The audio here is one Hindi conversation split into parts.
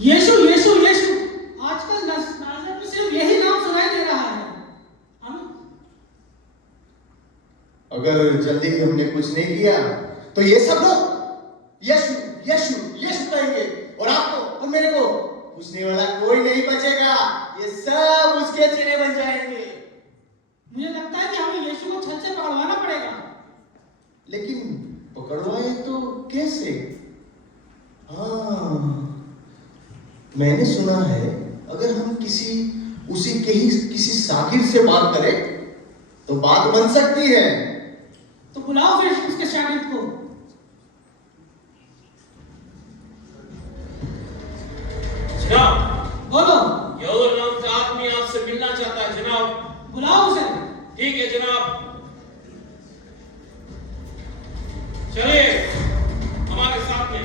यीशु यीशु यीशु, आजकल नाज़रेत में सिर्फ यही नाम सुनाई दे रहा है। हम अगर जल्दी हमने कुछ नहीं किया तो ये सब लोग यीशु यीशु यीशु कहेंगे और आपको और मेरे को पूछने वाला कोई नहीं बचेगा। ये सब उसके चेले बन जाएंगे। मुझे लगता है कि हमें यीशु को छत से पकड़वाना पड़ेगा। लेकिन पकड़वाए तो कैसे? हाँ, मैंने सुना है अगर हम किसी शागिर्द से बात करें तो बात बन सकती है। तो बुलाओ फिर उसके शागिर्द को। जनाब, बोलो। यहूदा नाम का आदमी आपसे मिलना चाहता है जनाब। बुलाओ उसे। ठीक है जनाब, चलिए हमारे साथ में।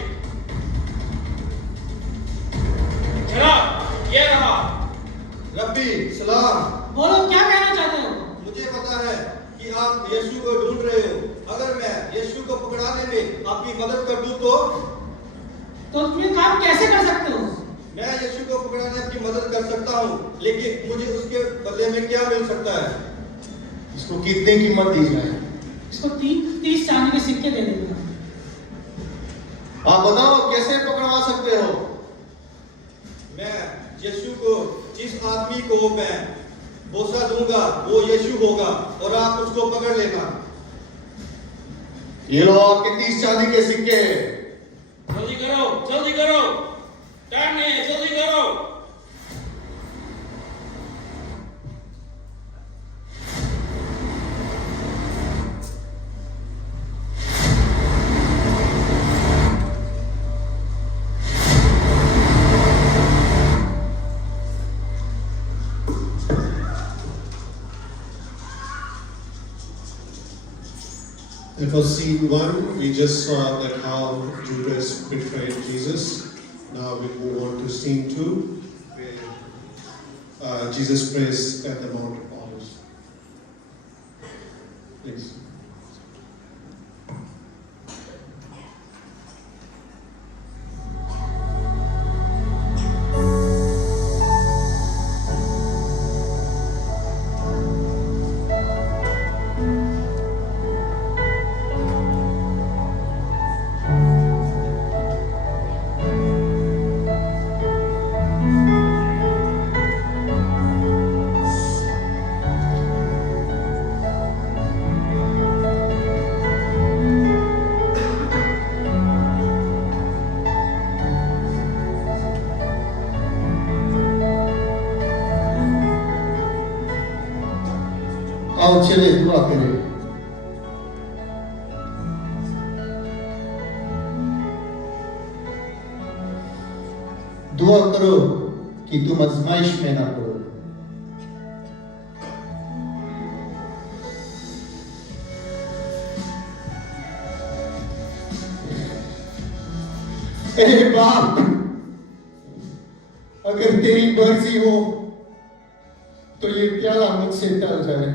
जनाब, ये रहा। रब्बी सलाम। बोलो, क्या कहना चाहते हो? मुझे पता है कि आप यीशु को ढूंढ रहे हो। अगर मैं यीशु को पकड़ाने में आपकी मदद कर दूं तो तुम ये काम कैसे कर सकते हो? मैं यीशु को पकड़ाने की मदद कर सकता हूँ, लेकिन मुझे उसके बदले में क्या मिल सकता है? इसको कितने कीमत दी जाए? इसको 30 चांदी के सिक्के दे देंगे। आप बताओ कैसे पकड़वा सकते हो? मैं यीशु को, जिस आदमी को मैं बोसा दूंगा वो यीशु होगा और आप उसको पकड़ लेना। ये लो आपके 30 चांदी के सिक्के। जल्दी करो, जल्दी करो, टाइम नहीं है, जल्दी करो। That was scene 1. We just saw that how Judas betrayed Jesus. Now we move on to scene 2, where Jesus prays at the Mount of Olives. Please. आओ चले दुआ करें। दुआ करो कि तुम आजमाइश में ना पड़ो। हे बाप, अगर तेरी मर्जी हो तो ये प्याला मुझसे टल जाए,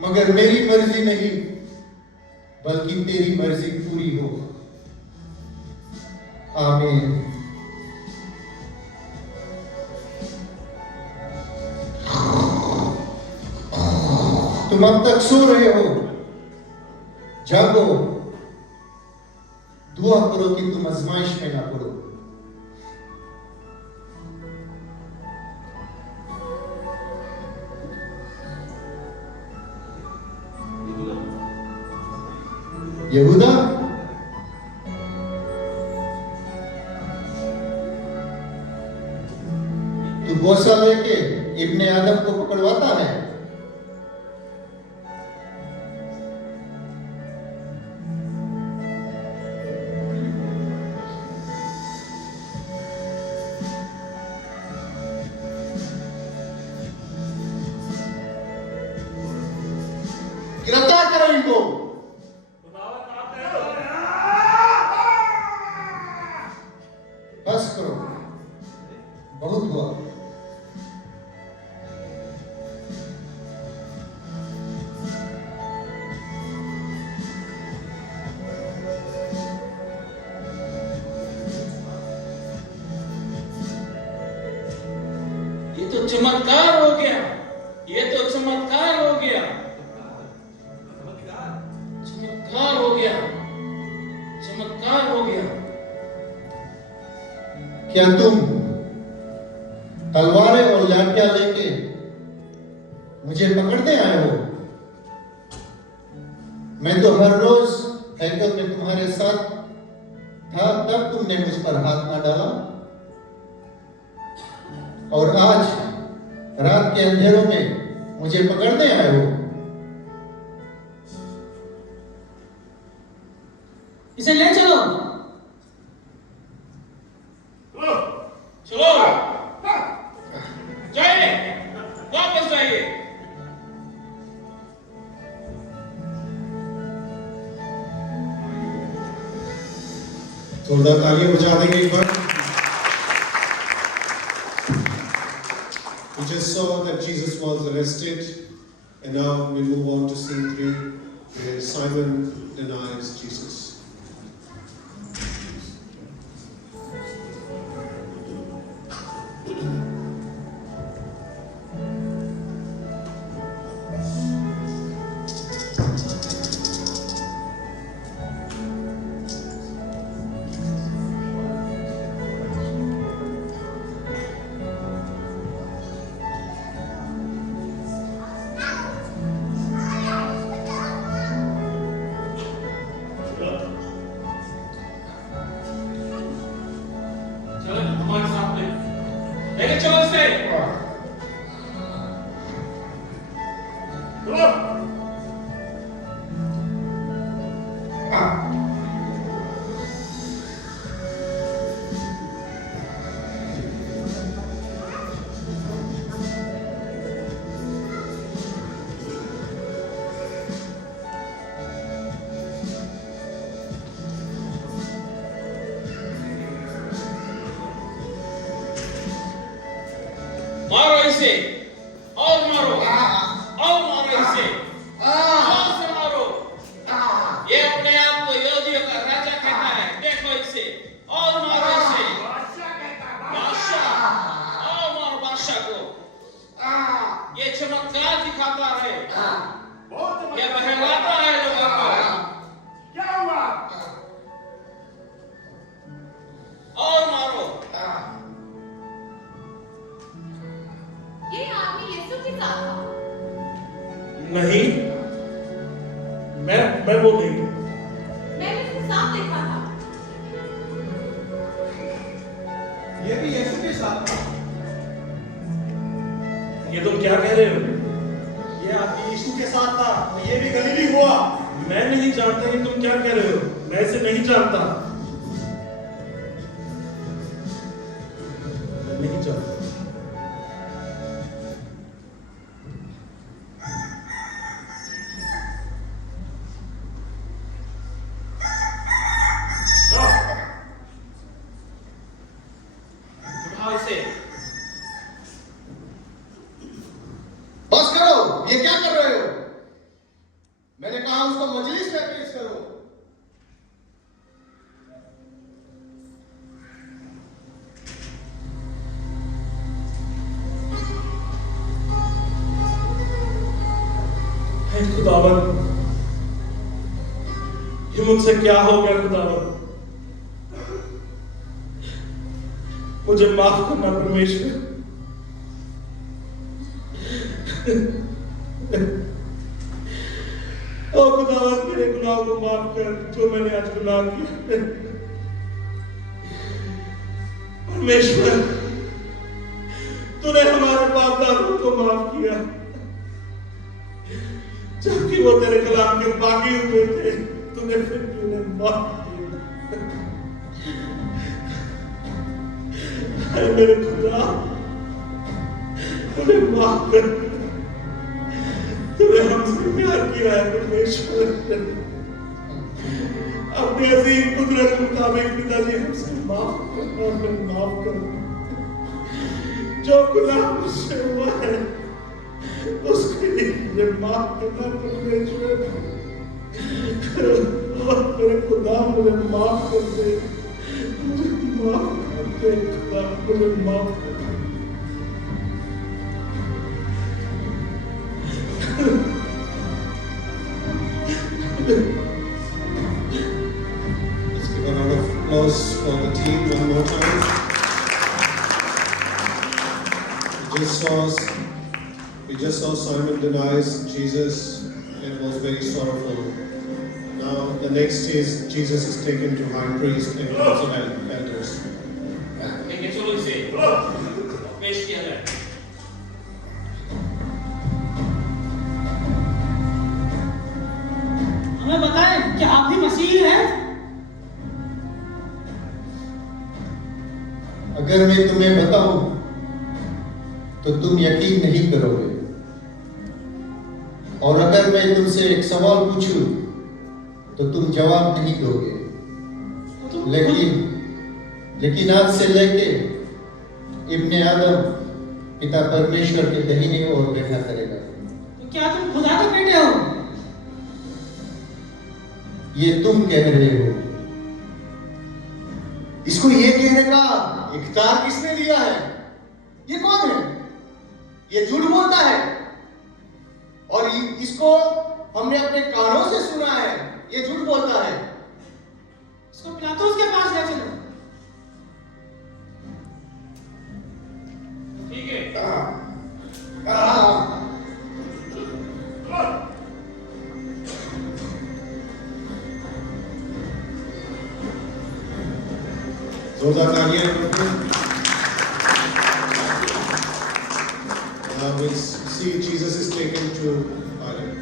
मगर मेरी मर्जी नहीं बल्कि तेरी मर्जी पूरी हो। आमीन। तुम अब तक सो रहे हो, जागो, दुआ करो कि तुम आजमाइश में ना पड़ो। यहूदा, तू बोसा लेके इब्ने आदम को पकड़वाता है। गिरफ्तार करो इनको। बस करो, बहुत हुआ। चमत्कार हो गया, ये तो चमत्कार हो गया, चमत्कार हो गया, चमत्कार हो गया। क्या तुम तलवारें और लाठियां लेके मुझे पकड़ने आए हो? मैं तो हर रोज हैकल में तुम्हारे साथ था, तब तुमने मुझ पर हाथ ना डाला, और आज रात के अंधेरों में मुझे पकड़ने आए हो। इसे ले चलो। चलो, जाइए, वापस जाइए। जोरदार तालियां बजा देंगे एक बार। We just saw that Jesus was arrested, and now we move on to scene 3, where Simon denies Jesus. चलो हमारे साथ में लेके चलो इसे। चलो। मारो इसे, और मारो, और मारो इसे, और से मारो। ये अपने आप को योद्धियों का राजा कहता है, देखो इसे, और मारो इसे। बादशाह, और मारो बादशाह को। ये चमत्कार दिखाता है, ये बहलाता है लोगों को। और मारो। ये आदमी यीशु के साथ था। नहीं, मैं वो नहीं। मैंने इसे साफ देखा था। ये भी यीशु के साथ था। ये तुम क्या कह रहे हो? ये आदमी यीशु के साथ था, ये भी गलीली हुआ। मैं नहीं जानता कि तुम क्या कह रहे हो। मैं इसे नहीं जानता। मैं नहीं जानता। उठाओ इसे। बस करो, ये क्या कर रहे हो? मैंने कहा उसको मजलिस में पेश करो। हे खुदावन, ये मुझसे क्या हो गया खुदावन? मुझे माफ करना परमेश्वर। ओ खुदावन, मेरे गुनाह को माफ कर, जो मैंने आज गुनाह किया। परमेश्वर, तूने हमारे बाप दादों को माफ किया, जबकि वो तेरे कलाम के बागी हुए थे, तूने फिर भी उन्हें माफ किया। ऐ मेरे खुदा, उन्हें माफ कर। तूने हमसे प्यार किया है परमेश्वर। अपने अजीम कुदरत के मुताबिक पिताजी हमसे माफ कर, हमें माफ कर। जो गुनाह मुझसे हुआ है उसके लिए माफ करना परमेश्वर। और मेरे खुदा मुझे माफ कर दे, मुझे माफ कर दे खुदा, मुझे माफ कर दे। Let's give a round of applause for the team one more time. We just saw Simon denies Jesus. It was very sorrowful. Now the next is Jesus is taken to high priest and council elders. लेकिन चलो इसे पेश किया जाए। हमें बताएं कि आप भी मसीही हैं? अगर मैं तुम्हें बताऊं तो तुम यकीन नहीं करोगे, और अगर मैं तुमसे एक सवाल पूछूं तो तुम जवाब नहीं दोगे। लेकिन आज से लेके इब्ने आदम पिता परमेश्वर के दाहिने ओर बैठा करेगा। तो क्या तुम खुदा के बेटे हो? ये तुम कह रहे हो। इसको ये कहने का इख्तियार किसने दिया है? ये कौन है? ये झूठ बोलता है, और इसको हमने अपने कानों से सुना है। ये झूठ बोलता है। इसको पिलातुस के पास ले चलो। ठीक है। जोरदार तालियां। Now we'll see Jesus is taken to Pilate.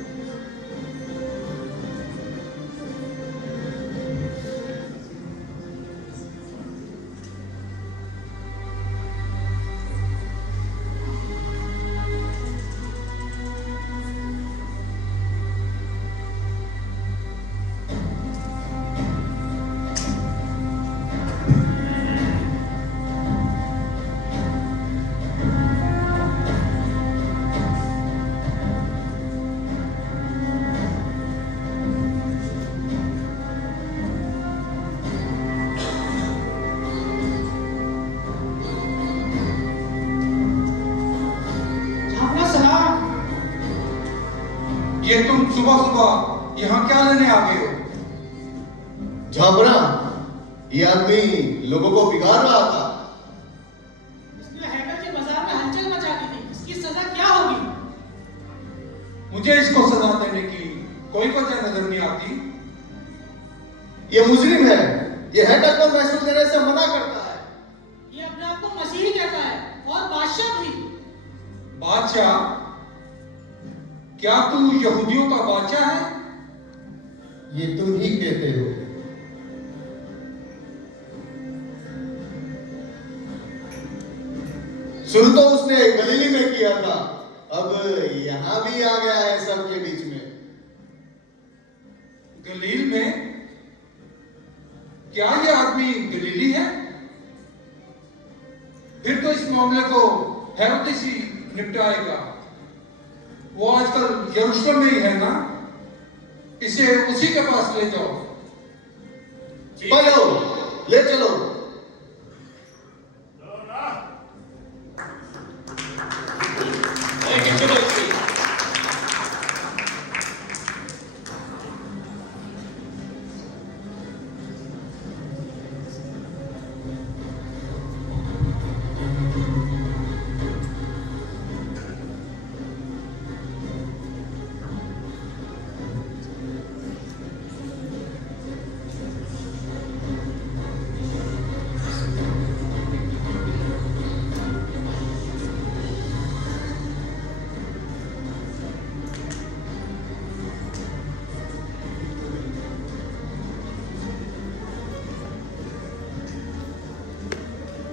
ये तुम सुबह सुबह यहाँ क्या लेने आ गए हो? झाबरा, ये आदमी लोगों को बिगाड़ रहा था। इसने हैकल के बाजार में हलचल मचा दी थी। इसकी सजा क्या होगी? मुझे इसको सजा देने की कोई वजह नजर नहीं आती। ये मुजरिम है। ये हैकल को महसूस देने से मना करता है। ये अपने आप को मसीही कहता है और बादशाह भी। बादशाह? क्या तू यहूदियों का बादशाह है? ये तुम ही कहते हो। शुरू तो उसने गलीली में किया था, अब यहां भी आ गया है सबके बीच में। गलील में? क्या ये आदमी गलीली है? फिर तो इस मामले को हेरोदेस ही निपटाएगा। वो आजकल यरूशलेम में ही है ना? इसे उसी के पास ले जाओ। चलो, ले चलो। लेकिन चलो इसे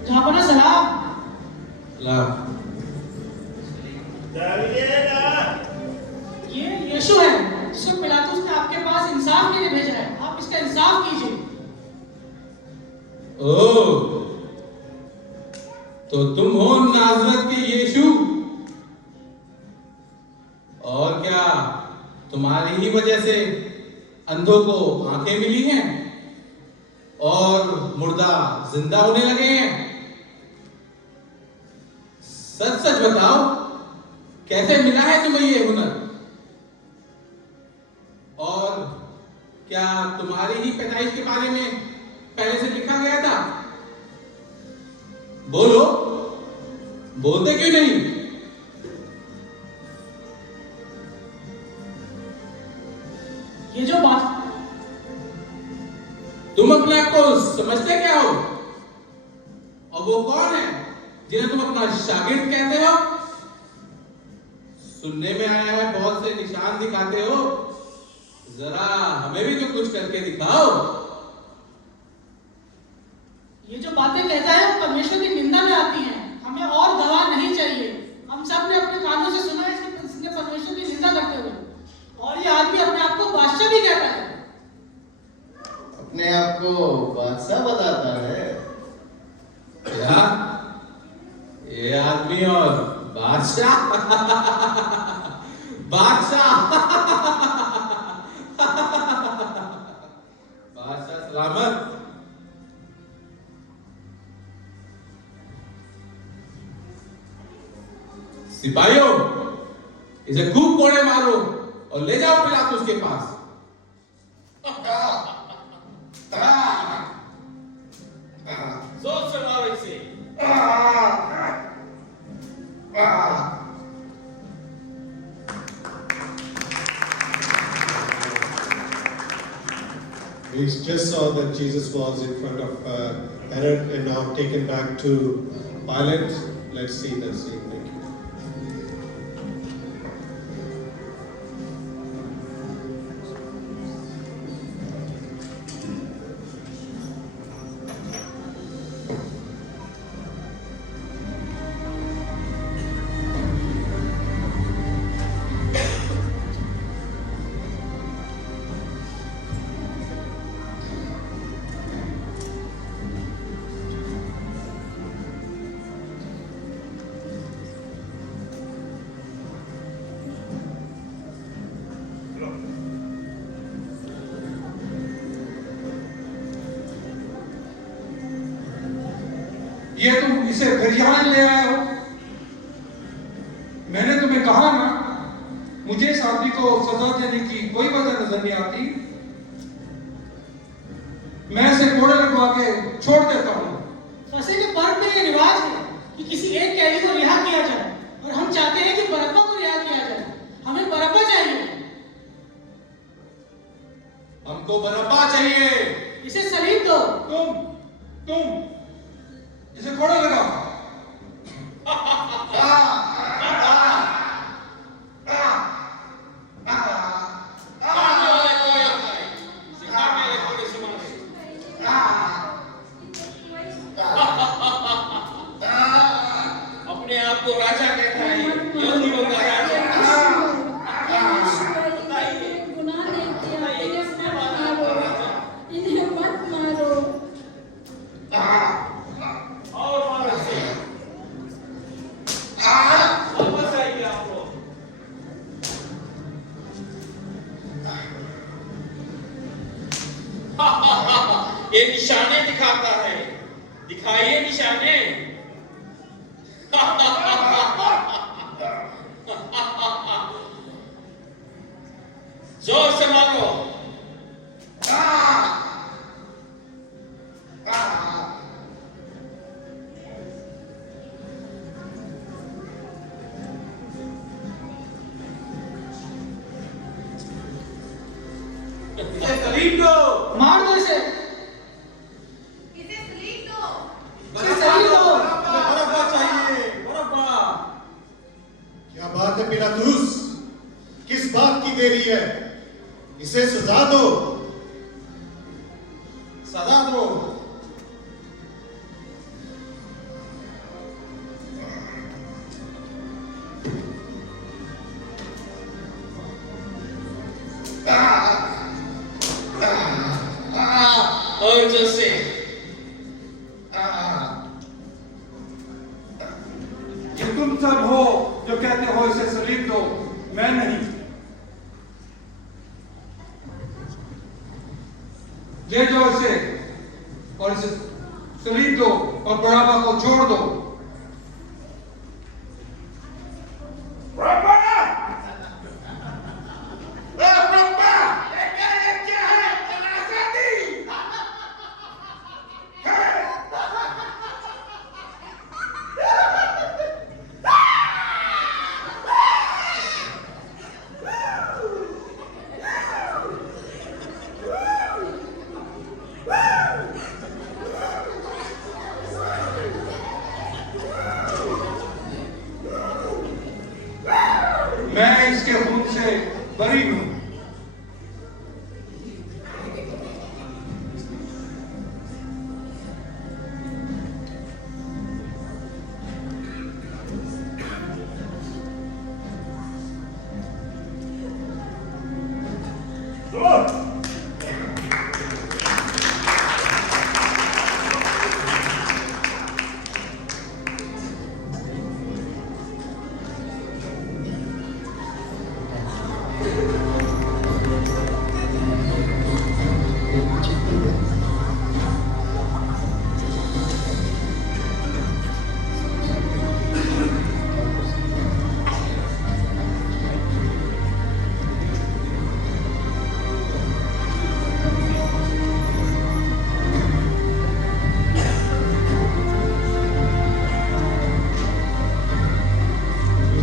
जहां पर सलाम। ये यीशु है जिसको पिलातुस ने आपके पास इंसाफ के लिए भेजा है। आप इसका इंसाफ कीजिए। ओह, तो तुम हो नाज़रत के यीशु। और क्या तुम्हारी ही वजह से अंधों को आंखें मिली हैं और मुर्दा जिंदा होने लगे हैं? सच सच बताओ, कैसे मिला है तुम्हें ये हुनर? और क्या तुम्हारी ही पैदाइश के बारे में पहले से लिखा गया था? बोलो, बोलते क्यों नहीं? ये जो बात, तुम अपने आप को समझते क्या हो? और वो कौन है जिन्हें तुम अपना शागिर्द कहते हो? सुनने में आया है बहुत से निशान दिखाते हो, जरा हमें भी तो कुछ करके दिखाओ। ये जो बातें कहता है वो परमेश्वर की निंदा में आती हैं। हमें और गवाह नहीं चाहिए। हम सब ने अपने कानों से सुना है इसने परमेश्वर की निंदा करते हुए, और ये आदमी अपने आप को बादशाह भी कहता है। अपने आप को बादशाह बताता है। क्या? ये आदमी और बादशाह? बादशाह बादशाह सलामत। सिपाहियों, इसे खूब कोड़े मारो और ले जाओ पिलातुस के पास। जोर से मारो इसे। We just saw that Jesus was in front of Herod and now taken back to Pilate. Let's see the scene. Thank you. ये तुम इसे फिर यहां ले आए हो? मैंने तुम्हें कहा ना, मुझे इस आदमी को सजा देने की कोई वजह नजर नहीं आती। मैं इसे कोड़े लगवा के छोड़ देता हूं। फंसे के पर्व में ये रिवाज है कि किसी एक कैदी को रिहा किया जाए, और हम चाहते हैं कि बरअब्बा को रिहा किया जाए। हमें बरअब्बा चाहिए। हमको बरअब्बा चाहिए। इसे सलीब दो। तुम इसे कोड़े लगाओ। अपने आप को राजा कहता है, यहूदियों का राजा। गुनाह नहीं किया, इन्हें मत मारो। और मारो इसे। वापस आइए आप लोग। ये निशाने दिखाता है। दिखाइए निशाने। जोर से मारो। इसे सलीब दो। मार दो इसे। इसे सलीब दो। बरअब्बा चाहिए, बरअब्बा। क्या बात है पिलातुस? किस बात की देरी है? इसे सजा दो। सजा दो। और जैसे ये तुम सब हो जो कहते हो इसे सलीब दो, मैं नहीं। ले जाओ इसे और इसे सलीब दो और बराबा को छोड़ दो। बरअब्बा! ये क्या है?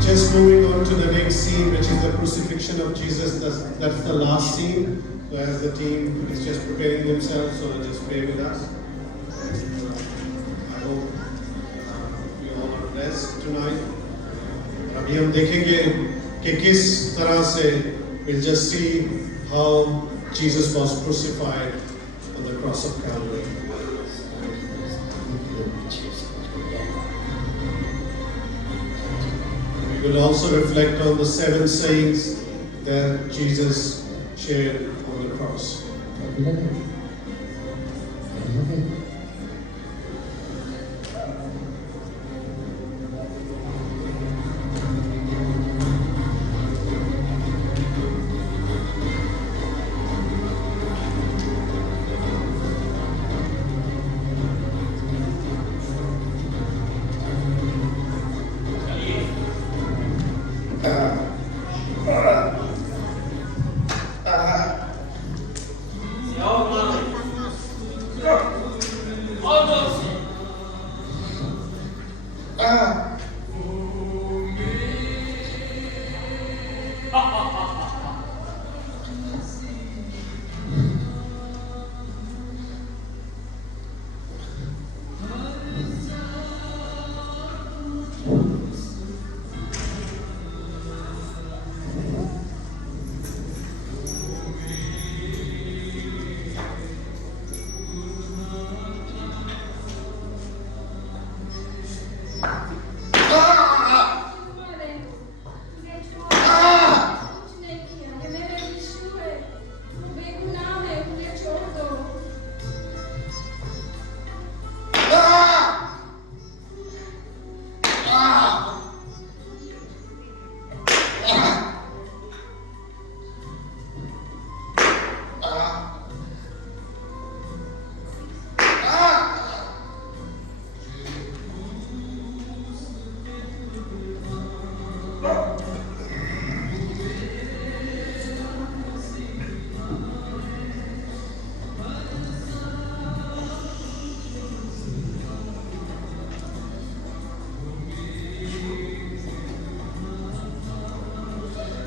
Just moving on to the next scene, which is the crucifixion of Jesus. That's the last scene. So as the team is just preparing themselves, so just pray with us. I hope you all are blessed tonight. अभी हम देखेंगे कि किस तरह से we'll just see how Jesus was crucified on the cross of Calvary. We will also reflect on the 7 sayings that Jesus shared on the cross.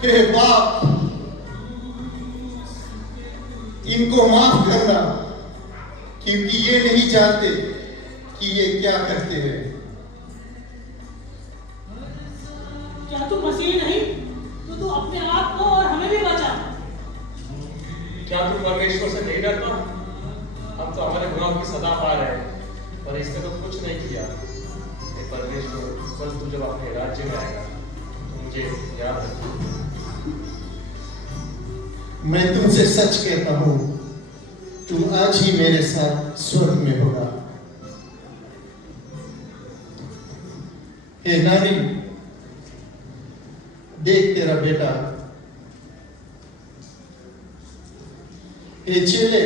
हे बाप, इनको माफ करना, क्योंकि ये नहीं जानते कि ये क्या करते हैं। क्या तू मसीह नहीं? तो तू अपने आप को और हमें भी बचा। क्या तू परमेश्वर से नहीं डरता? हम तो हमारे गुनाहों की सजा पा रहे हैं, पर इसने तो कुछ नहीं किया। हे परमेश्वर, बस तू जब अपने राज्य में आएगा तो मुझे याद रखना। मैं तुमसे सच कहता हूं, तुम आज ही मेरे साथ स्वर्ग में होगा। हे नानी, देख तेरा बेटा। हे चेले,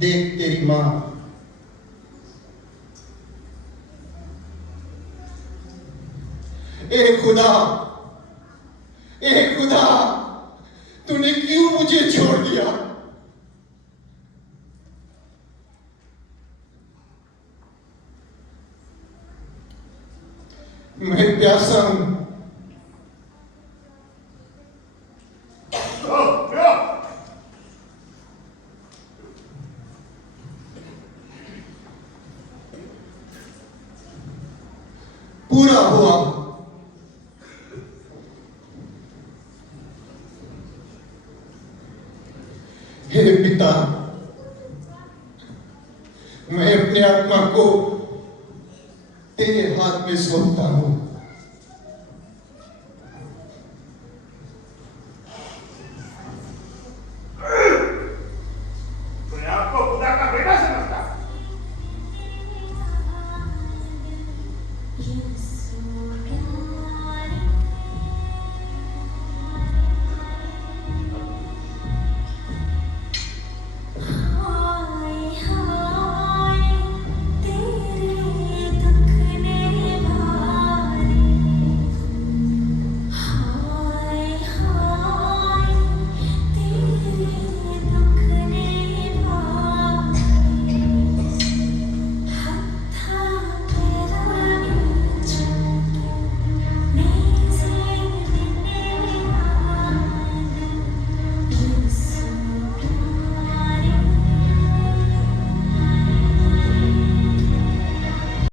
देख तेरी मां। ए खुदा, तूने क्यों मुझे छोड़ दिया? मैं प्यासा हूं। पूरा हुआ। हे पिता, मैं अपने आत्मा को तेरे हाथ में सौंपता हूं।